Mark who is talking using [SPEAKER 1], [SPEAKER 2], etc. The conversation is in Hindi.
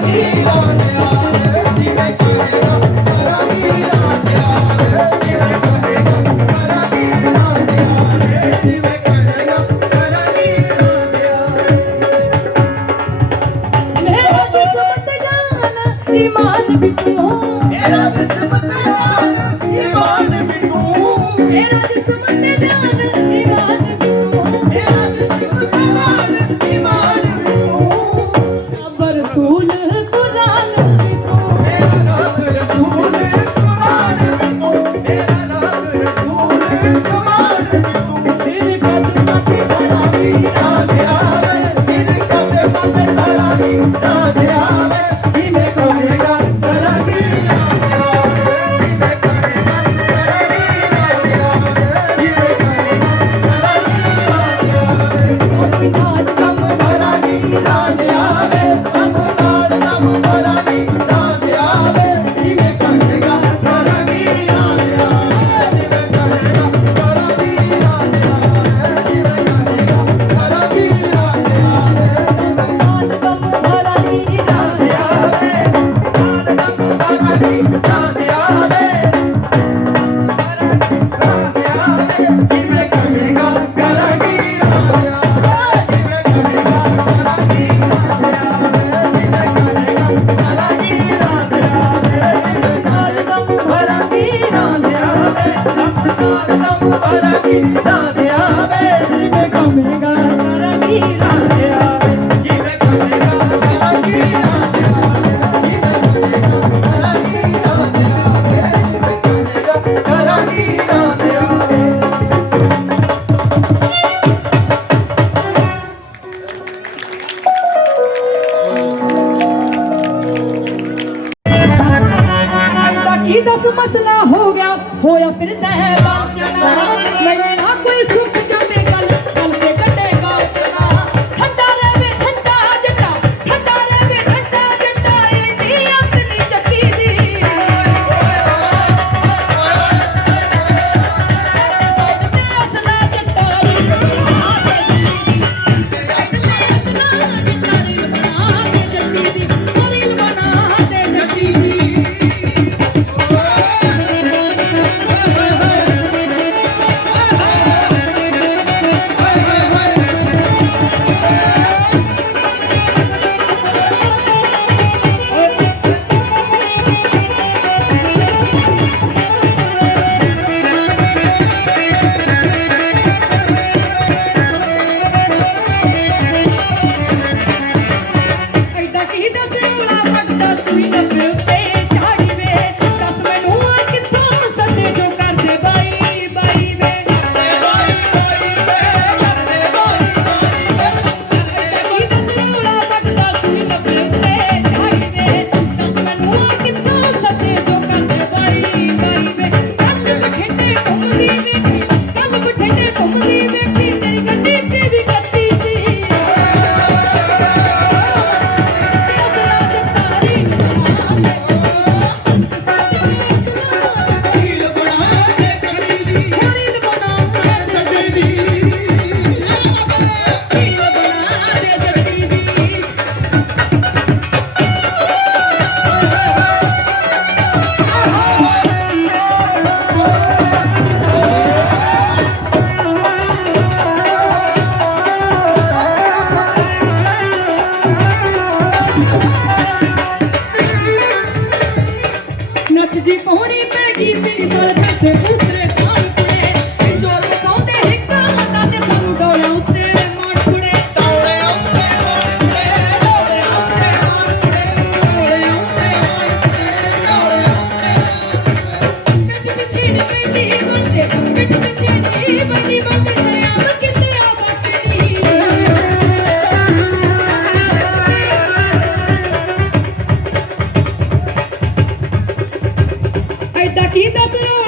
[SPEAKER 1] জীবনে Se me
[SPEAKER 2] you. aqui, tá, senhor?